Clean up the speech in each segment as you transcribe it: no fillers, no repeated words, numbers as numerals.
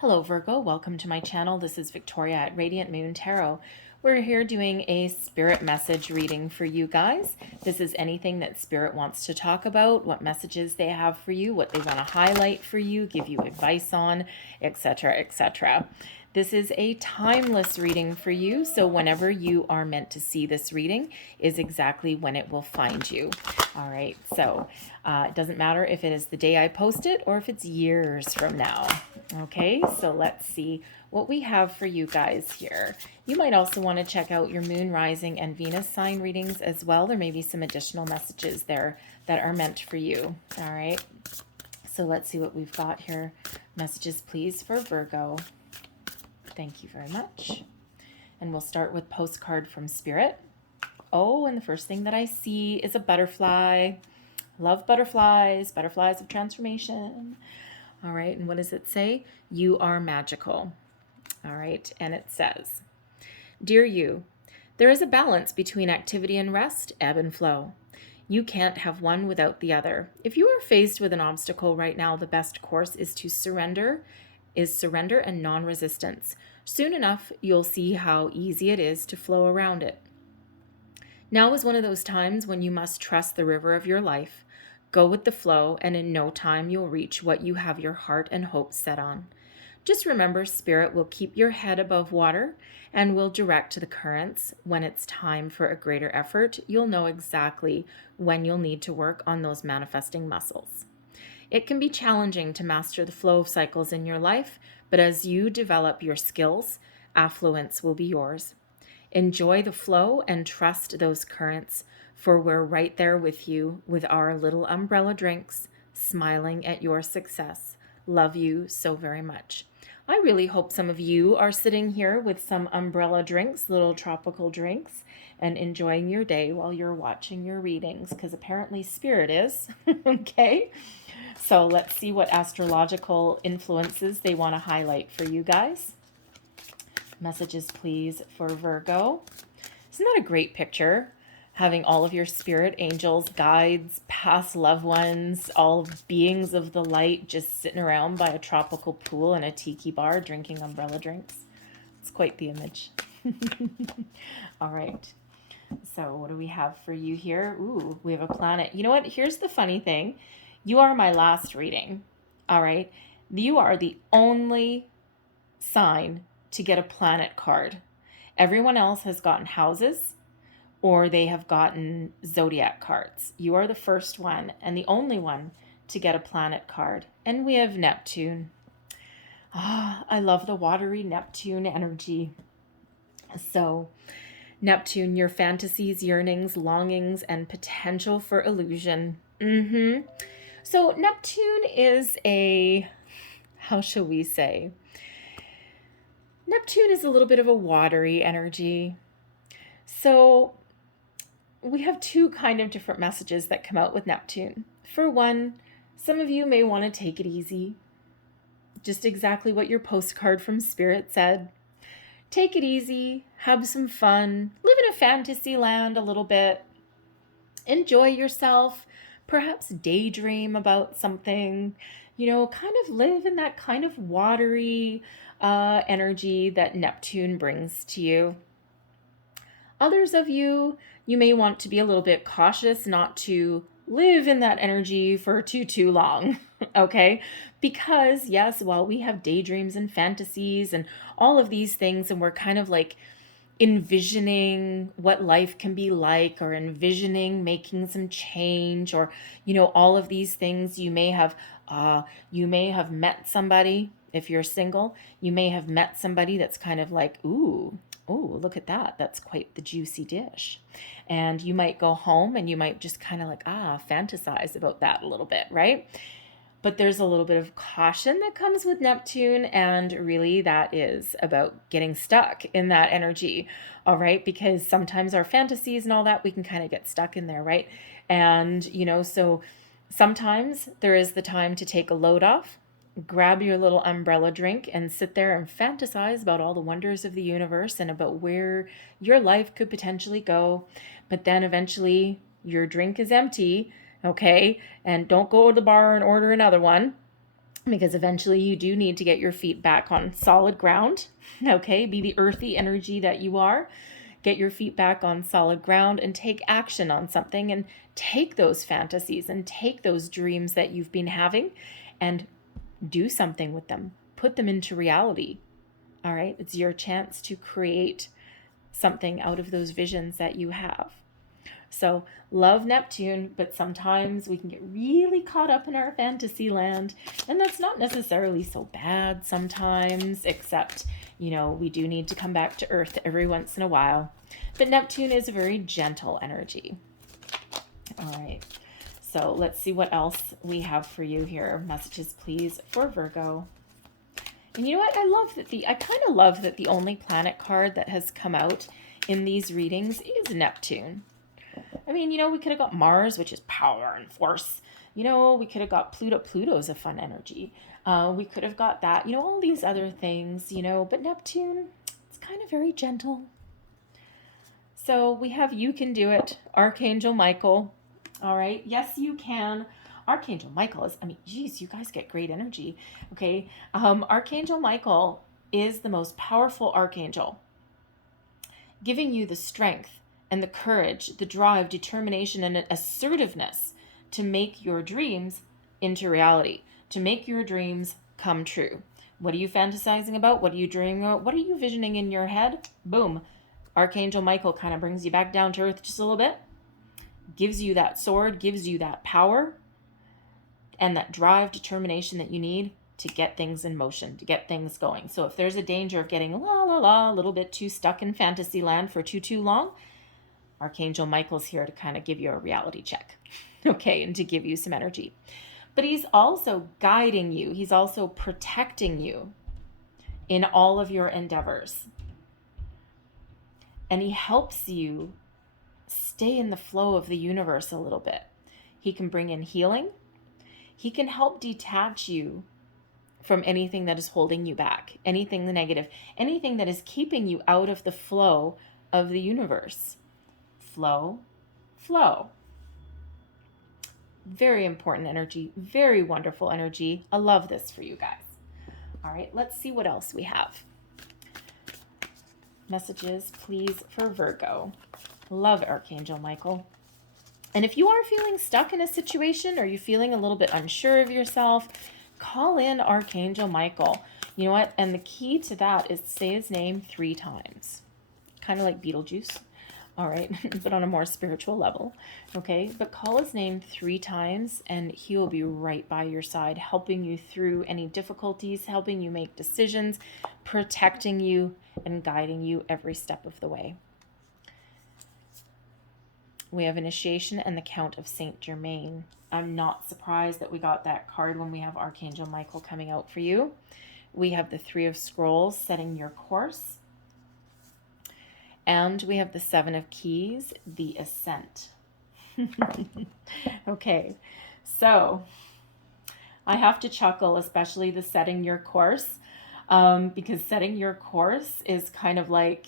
Hello Virgo, welcome to my channel. This is Victoria at Radiant Moon Tarot. We're here doing a spirit message reading for you guys. This is anything that spirit wants to talk about, what messages they have for you, what they want to highlight for you, give you advice on, etc., etc. This is a timeless reading for you, so whenever you are meant to see this reading is exactly when it will find you. All right, so it doesn't matter if it is the day I post it or if it's years from now. Okay, so let's see what we have for you guys here. You might also want to check out your moon, rising, and Venus sign readings as well. There may be some additional messages there that are meant for you. All right, so let's see what we've got here. Messages, please, for Virgo. Thank you very much. And we'll start with postcard from Spirit. Oh, and the first thing that I see is a butterfly. Love butterflies, butterflies of transformation. All right, and what does it say? You are magical. All right, and it says, Dear you, there is a balance between activity and rest, ebb and flow. You can't have one without the other. If you are faced with an obstacle right now, the best course is to surrender and non-resistance. Soon enough, you'll see how easy it is to flow around it. Now is one of those times when you must trust the river of your life. Go with the flow, and in no time you'll reach what you have your heart and hope set on. Just remember, Spirit will keep your head above water and will direct the currents. When it's time for a greater effort, you'll know exactly when you'll need to work on those manifesting muscles. It can be challenging to master the flow of cycles in your life, but as you develop your skills, affluence will be yours. Enjoy the flow and trust those currents, for we're right there with you with our little umbrella drinks, smiling at your success. Love you so very much. I really hope some of you are sitting here with some umbrella drinks, little tropical drinks, and enjoying your day while you're watching your readings, because apparently Spirit is. Okay, so let's see what astrological influences they want to highlight for you guys. Messages, please, for Virgo. Isn't that a great picture? Having all of your spirit angels, guides, past loved ones, all beings of the light just sitting around by a tropical pool in a tiki bar drinking umbrella drinks. It's quite the image. All right. So what do we have for you here? Ooh, we have a planet. You know what? Here's the funny thing. You are my last reading. All right. You are the only sign to get a planet card. Everyone else has gotten houses or they have gotten zodiac cards. You are the first one and the only one to get a planet card. And we have Neptune. I love the watery Neptune energy. So Neptune, your fantasies, yearnings, longings, and potential for illusion. So Neptune is how shall we say? Neptune is a little bit of a watery energy. So we have two kind of different messages that come out with Neptune. For one, some of you may want to take it easy. Just exactly what your postcard from Spirit said. Take it easy, have some fun, live in a fantasy land a little bit. Enjoy yourself, perhaps daydream about something, kind of live in that kind of watery energy that Neptune brings to you. Others of you may want to be a little bit cautious not to live in that energy for too long, okay? Because yes, while we have daydreams and fantasies and all of these things, and we're kind of like envisioning what life can be like, or envisioning making some change, or all of these things, you may have met somebody. If you're single, you may have met somebody that's kind of like, ooh, oh, look at that. That's quite the juicy dish. And you might go home and you might just kind of like, fantasize about that a little bit, right? But there's a little bit of caution that comes with Neptune, and really that is about getting stuck in that energy, all right? Because sometimes our fantasies and all that, we can kind of get stuck in there, right? And, so sometimes there is the time to take a load off, grab your little umbrella drink and sit there and fantasize about all the wonders of the universe and about where your life could potentially go. But then eventually your drink is empty, okay? And don't go to the bar and order another one. because eventually you do need to get your feet back on solid ground. Okay, be the earthy energy that you are. Get your feet back on solid ground and take action on something, and take those fantasies and take those dreams that you've been having and do something with them. Put them into reality. All right, it's your chance to create something out of those visions that you have. So love Neptune, but sometimes we can get really caught up in our fantasy land, and that's not necessarily so bad sometimes, except, we do need to come back to Earth every once in a while. But Neptune is a very gentle energy. All right, so let's see what else we have for you here. Messages, please, for Virgo. And you know what? I kind of love that the only planet card that has come out in these readings is Neptune. I mean, we could have got Mars, which is power and force. We could have got Pluto. Pluto's a fun energy. We could have got that, all these other things, but Neptune, it's kind of very gentle. So we have You Can Do It, Archangel Michael. All right. Yes, you can. Archangel Michael is, geez, you guys get great energy. Okay. Archangel Michael is the most powerful archangel, giving you the strength and the courage, the drive, determination, and assertiveness to make your dreams into reality, to make your dreams come true. What are you fantasizing about? What are you dreaming about? What are you visioning in your head? Boom. Archangel Michael kind of brings you back down to earth just a little bit, gives you that sword, gives you that power, and that drive, determination that you need to get things in motion, to get things going. So if there's a danger of getting a little bit too stuck in fantasy land for too long, Archangel Michael's here to kind of give you a reality check, okay, and to give you some energy. But he's also guiding you. He's also protecting you in all of your endeavors. And he helps you stay in the flow of the universe a little bit. He can bring in healing. He can help detach you from anything that is holding you back, anything negative, anything that is keeping you out of the flow of the universe. Flow. Very important energy, very wonderful energy. I love this for you guys. All right, let's see what else we have. Messages, please, for Virgo. Love Archangel Michael. And if you are feeling stuck in a situation, or you're feeling a little bit unsure of yourself, call in Archangel Michael. You know what? And the key to that is to say his name 3 times. Kind of like Beetlejuice. All right, but on a more spiritual level, okay? But call his name 3 times, and he will be right by your side, helping you through any difficulties, helping you make decisions, protecting you, and guiding you every step of the way. We have Initiation and the Count of Saint Germain. I'm not surprised that we got that card when we have Archangel Michael coming out for you. We have the 3 of Scrolls, Setting Your Course. And we have the 7 of Keys, the Ascent. Okay, so I have to chuckle, especially the Setting Your Course, because setting your course is kind of like,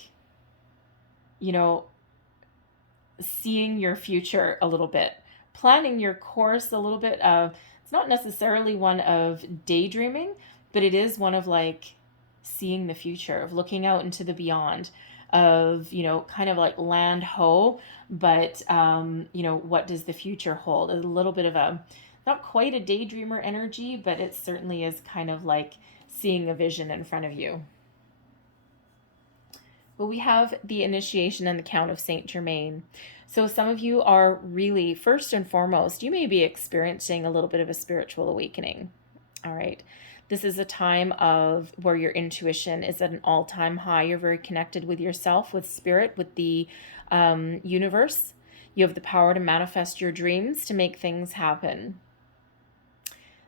seeing your future a little bit, planning your course a little bit. It's not necessarily one of daydreaming, but it is one of like seeing the future, of looking out into the beyond, of, kind of like land ho, but, what does the future hold? A little bit of not quite a daydreamer energy, but it certainly is kind of like seeing a vision in front of you. But we have the Initiation and the Count of Saint Germain. So some of you are really, first and foremost, you may be experiencing a little bit of a spiritual awakening. All right. This is a time of where your intuition is at an all-time high. You're very connected with yourself, with spirit, with the universe. You have the power to manifest your dreams, to make things happen.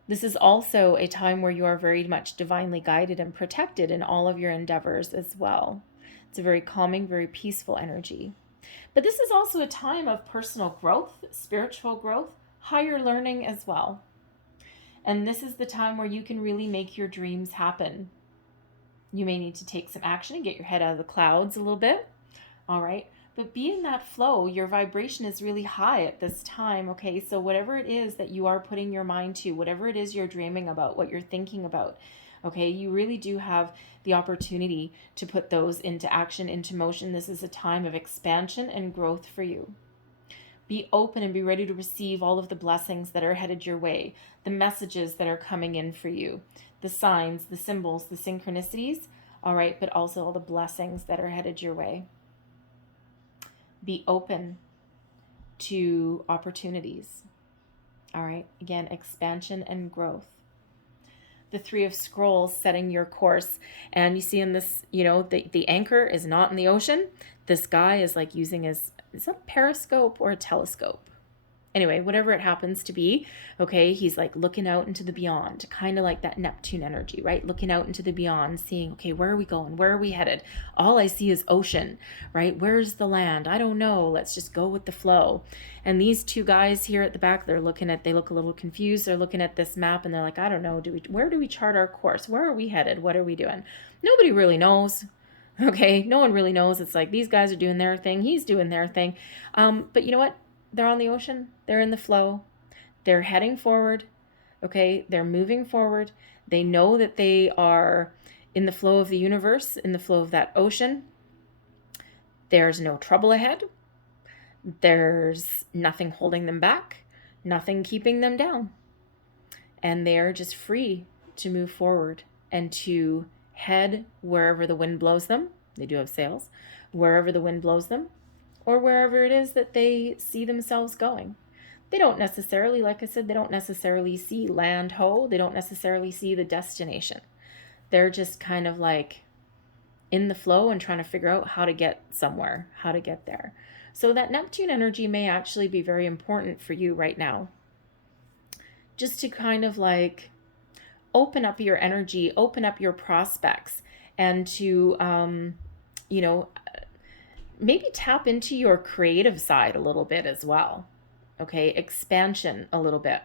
This is also a time where you are very much divinely guided and protected in all of your endeavors as well. It's a very calming, very peaceful energy. But this is also a time of personal growth, spiritual growth, higher learning as well. And this is the time where you can really make your dreams happen. You may need to take some action and get your head out of the clouds a little bit. All right. But be in that flow. Your vibration is really high at this time, okay? So whatever it is that you are putting your mind to, whatever it is you're dreaming about, what you're thinking about, okay, you really do have the opportunity to put those into action, into motion. This is a time of expansion and growth for you. Be open and be ready to receive all of the blessings that are headed your way, the messages that are coming in for you, the signs, the symbols, the synchronicities, all right, but also all the blessings that are headed your way. Be open to opportunities, all right? Again, expansion and growth. The Three of Scrolls, setting your course. And you see in this, the anchor is not in the ocean. This guy is like using is a periscope or a telescope? Anyway, whatever it happens to be, okay, he's like looking out into the beyond, kind of like that Neptune energy, right? Looking out into the beyond, seeing, okay, where are we going? Where are we headed? All I see is ocean, right? Where's the land? I don't know. Let's just go with the flow. And these two guys here at the back, they look a little confused. They're looking at this map and they're like, I don't know, where do we chart our course? Where are we headed? What are we doing? Nobody really knows. Okay, no one really knows. It's like these guys are doing their thing. He's doing their thing. But you know what? They're on the ocean. They're in the flow. They're heading forward. Okay, they're moving forward. They know that they are in the flow of the universe, in the flow of that ocean. There's no trouble ahead. There's nothing holding them back, nothing keeping them down. And they're just free to move forward and to head wherever the wind blows them. They do have sails. Wherever the wind blows them, or wherever it is that they see themselves going. They don't necessarily, like I said, they don't necessarily see land ho. They don't necessarily see the destination. They're just kind of like in the flow and trying to figure out how to get somewhere, how to get there. So that Neptune energy may actually be very important for you right now. Just to kind of like open up your energy, open up your prospects, and to, maybe tap into your creative side a little bit as well. Okay, expansion a little bit.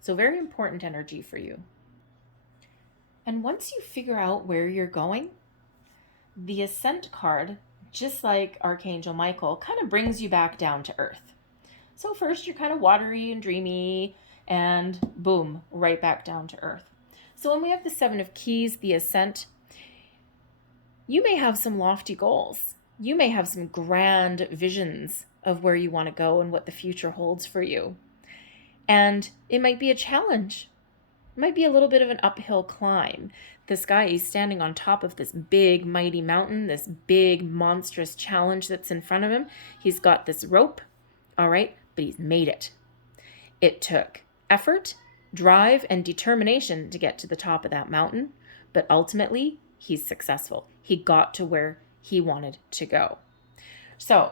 So very important energy for you. And once you figure out where you're going, the Ascent card, just like Archangel Michael, kind of brings you back down to earth. So first you're kind of watery and dreamy, and boom, right back down to earth. So when we have the Seven of Keys, the Ascent, you may have some lofty goals. You may have some grand visions of where you want to go and what the future holds for you. And it might be a challenge. It might be a little bit of an uphill climb. This guy is standing on top of this big, mighty mountain, this big, monstrous challenge that's in front of him. He's got this rope, all right, but he's made it. It took effort, drive, and determination to get to the top of that mountain, but ultimately, he's successful. He got to where he wanted to go. So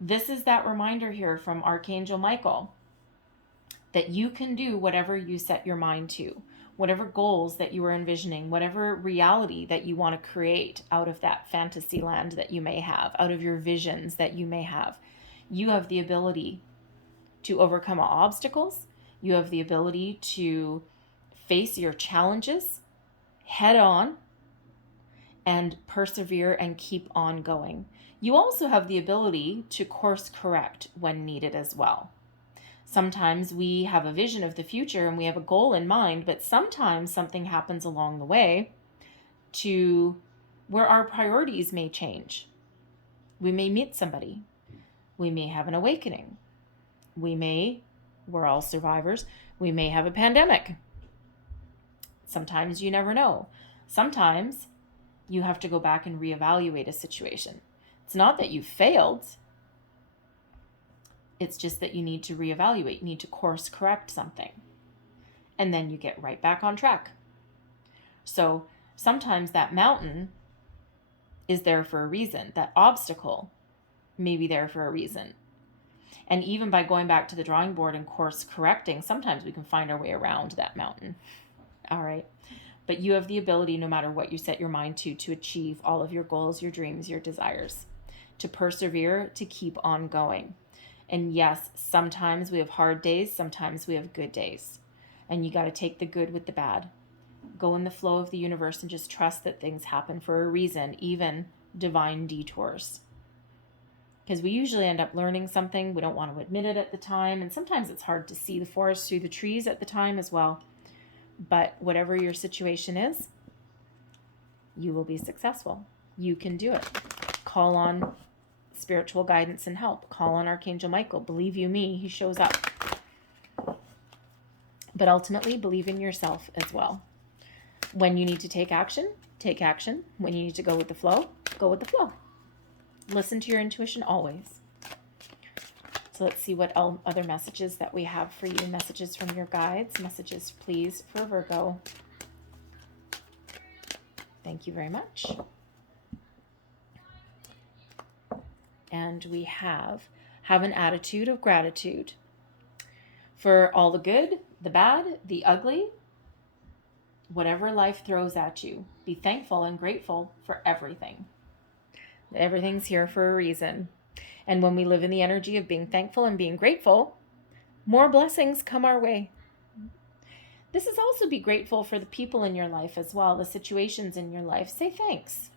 this is that reminder here from Archangel Michael that you can do whatever you set your mind to, whatever goals that you are envisioning, whatever reality that you want to create out of that fantasy land that you may have, out of your visions that you may have. You have the ability to overcome obstacles. You have the ability to face your challenges head on and persevere and keep on going. You also have the ability to course correct when needed as well. Sometimes we have a vision of the future and we have a goal in mind, but sometimes something happens along the way to where our priorities may change. We may meet somebody. We may have an awakening. We're all survivors, we may have a pandemic. Sometimes you never know. Sometimes you have to go back and reevaluate a situation. It's not that you failed. It's just that you need to reevaluate. You need to course correct something. And then you get right back on track. So sometimes that mountain is there for a reason. That obstacle may be there for a reason. And even by going back to the drawing board and course correcting, sometimes we can find our way around that mountain. All right. But you have the ability, no matter what you set your mind to achieve all of your goals, your dreams, your desires, to persevere, to keep on going. And yes, sometimes we have hard days, sometimes we have good days. And you got to take the good with the bad. Go in the flow of the universe and just trust that things happen for a reason, even divine detours. because we usually end up learning something. We don't want to admit it at the time. And sometimes it's hard to see the forest through the trees at the time as well. But whatever your situation is, you will be successful. You can do it. Call on spiritual guidance and help. Call on Archangel Michael. Believe you me, he shows up. But ultimately, believe in yourself as well. When you need to take action, take action. When you need to go with the flow, go with the flow. Listen to your intuition always. So let's see what other messages that we have for you. Messages from your guides. Messages, please, for Virgo. Thank you very much. And we have an attitude of gratitude for all the good, the bad, the ugly, whatever life throws at you. Be thankful and grateful for everything. Everything's here for a reason. And when we live in the energy of being thankful and being grateful, more blessings come our way. This is also be grateful for the people in your life as well, the situations in your life. Say thanks.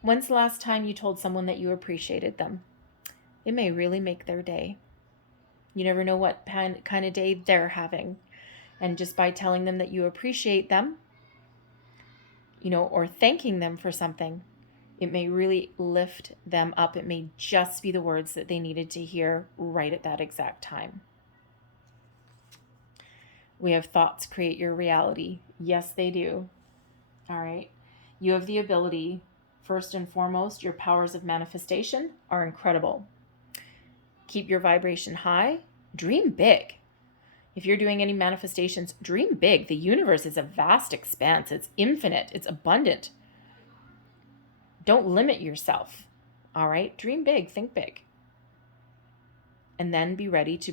When's the last time you told someone that you appreciated them? It may really make their day. You never know what kind of day they're having. And just by telling them that you appreciate them, or thanking them for something, it may really lift them up. It may just be the words that they needed to hear right at that exact time. We have thoughts create your reality. Yes, they do. All right. You have the ability, first and foremost, your powers of manifestation are incredible. Keep your vibration high. Dream big. If you're doing any manifestations, dream big. The universe is a vast expanse. It's infinite. It's abundant. Don't limit yourself. All right? Dream big. Think big. And then be ready to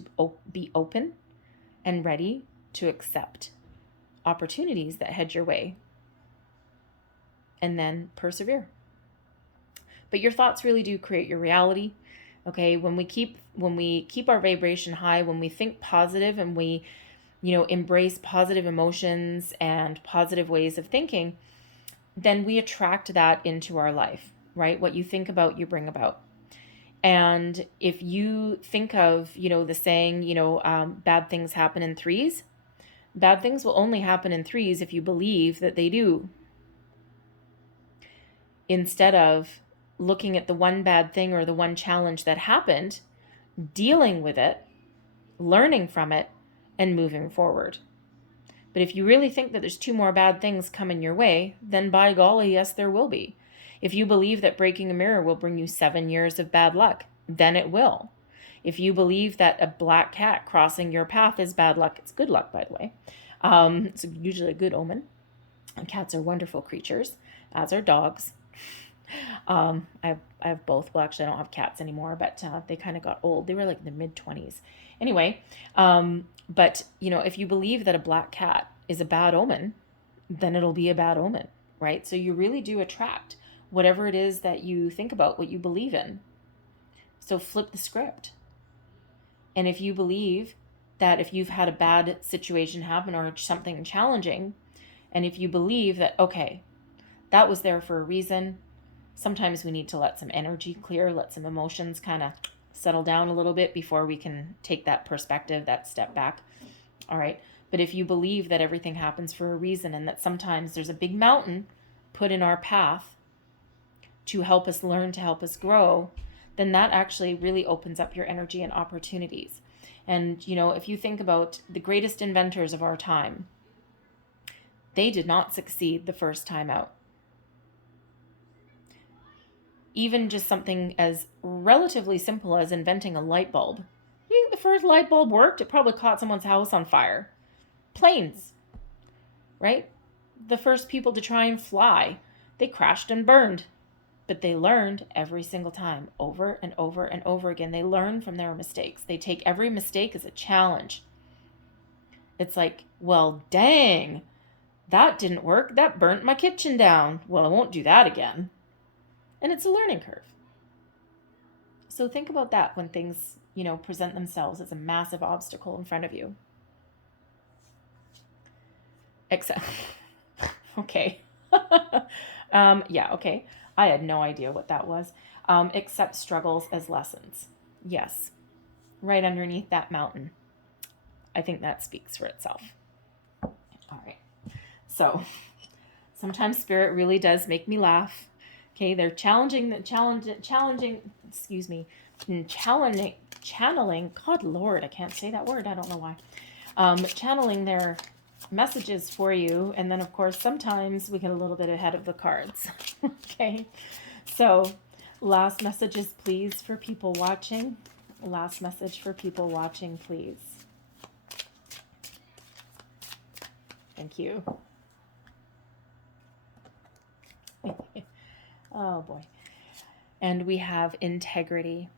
be open and ready to accept opportunities that head your way. And then persevere. But your thoughts really do create your reality. Okay, when we keep our vibration high, when we think positive and we, embrace positive emotions and positive ways of thinking, then we attract that into our life, right? What you think about, you bring about. And if you think of, the saying, bad things happen in threes, bad things will only happen in threes if you believe that they do. Instead of looking at the one bad thing or the one challenge that happened, dealing with it, learning from it, and moving forward. But if you really think that there's 2 more bad things coming your way, then by golly, yes, there will be. If you believe that breaking a mirror will bring you 7 years of bad luck, then it will. If you believe that a black cat crossing your path is bad luck, it's good luck, by the way. It's usually a good omen. And cats are wonderful creatures, as are dogs. I have both. Well, actually, I don't have cats anymore, but they kind of got old. They were like in the mid-20s. Anyway, but, if you believe that a black cat is a bad omen, then it'll be a bad omen, right? So you really do attract whatever it is that you think about, what you believe in. So flip the script. And if you believe that if you've had a bad situation happen or something challenging, and if you believe that, okay, that was there for a reason, sometimes we need to let some energy clear, let some emotions kind of settle down a little bit before we can take that perspective, that step back. All right. But if you believe that everything happens for a reason and that sometimes there's a big mountain put in our path to help us learn, to help us grow, then that actually really opens up your energy and opportunities. And, if you think about the greatest inventors of our time, they did not succeed the first time out. Even just something as relatively simple as inventing a light bulb. You think the first light bulb worked? It probably caught someone's house on fire. Planes, right? The first people to try and fly, they crashed and burned. But they learned every single time, over and over and over again. They learn from their mistakes. They take every mistake as a challenge. It's like, well, dang, that didn't work. That burnt my kitchen down. Well, I won't do that again. And it's a learning curve. So think about that when things, present themselves as a massive obstacle in front of you. Except, okay. Okay. I had no idea what that was. Accept struggles as lessons. Yes, right underneath that mountain. I think that speaks for itself. All right. So sometimes spirit really does make me laugh. Okay, they're challenging, excuse me, channeling, God Lord, I can't say that word. I don't know why. Channeling their messages for you. And then, of course, sometimes we get a little bit ahead of the cards. Okay, so last messages, please, for people watching. Last message for people watching, please. Thank you. Oh boy. And we have integrity.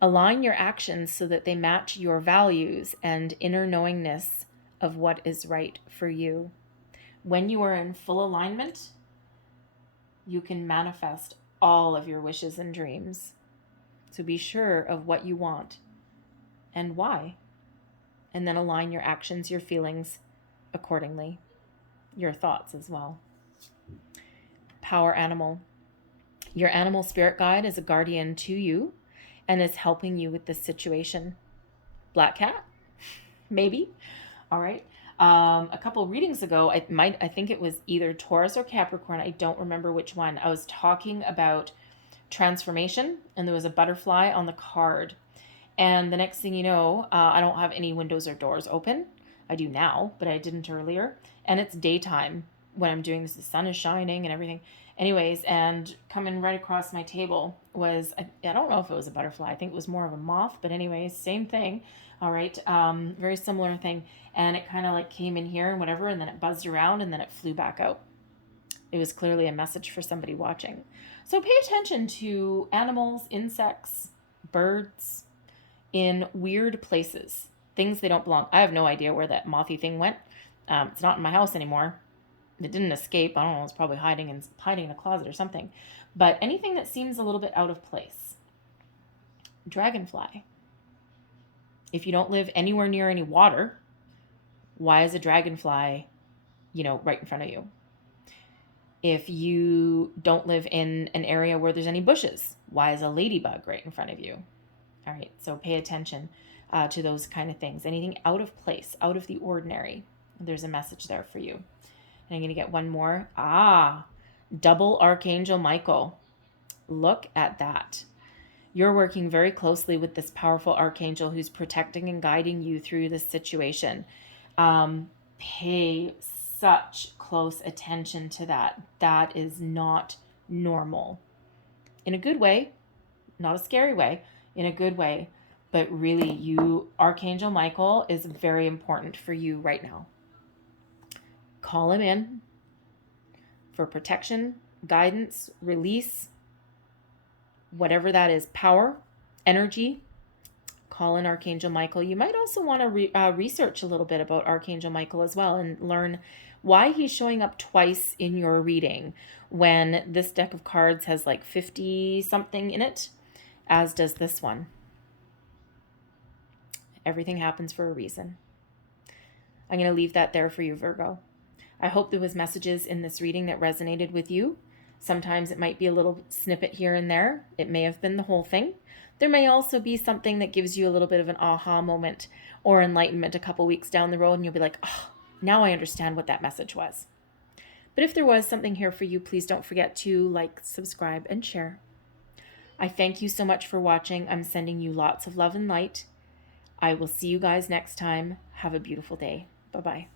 Align your actions so that they match your values and inner knowingness of what is right for you. When you are in full alignment, you can manifest all of your wishes and dreams. So be sure of what you want and why. And then align your actions, your feelings accordingly, your thoughts as well. Power animal. Your animal spirit guide is a guardian to you and is helping you with this situation. Black cat? Maybe. All right. A couple readings ago, I think it was either Taurus or Capricorn. I don't remember which one. I was talking about transformation, and there was a butterfly on the card. And the next thing you know, I don't have any windows or doors open. I do now, but I didn't earlier. And it's daytime when I'm doing this. The sun is shining and everything. Anyways, and coming right across my table was, I don't know if it was a butterfly. I think it was more of a moth, but anyways, same thing. All right. Very similar thing. And it kind of like came in here and whatever, and then it buzzed around and then it flew back out. It was clearly a message for somebody watching. So pay attention to animals, insects, birds in weird places, things they don't belong. I have no idea where that mothy thing went. It's not in my house anymore. It didn't escape. I don't know. It's probably hiding in a closet or something. But anything that seems a little bit out of place. Dragonfly. If you don't live anywhere near any water, why is a dragonfly, right in front of you? If you don't live in an area where there's any bushes, why is a ladybug right in front of you? All right, so pay attention to those kind of things. Anything out of place, out of the ordinary, there's a message there for you. And I'm going to get one more. Double Archangel Michael. Look at that. You're working very closely with this powerful archangel who's protecting and guiding you through this situation. Pay such close attention to that. That is not normal. In a good way, not a scary way, in a good way. But really, Archangel Michael is very important for you right now. Call him in for protection, guidance, release, whatever that is, power, energy. Call in Archangel Michael. You might also want to research a little bit about Archangel Michael as well and learn why he's showing up twice in your reading when this deck of cards has like 50 something in it, as does this one. Everything happens for a reason. I'm going to leave that there for you, Virgo. I hope there was messages in this reading that resonated with you. Sometimes it might be a little snippet here and there. It may have been the whole thing. There may also be something that gives you a little bit of an aha moment or enlightenment a couple weeks down the road, and you'll be like, oh, now I understand what that message was. But if there was something here for you, please don't forget to like, subscribe, and share. I thank you so much for watching. I'm sending you lots of love and light. I will see you guys next time. Have a beautiful day. Bye-bye.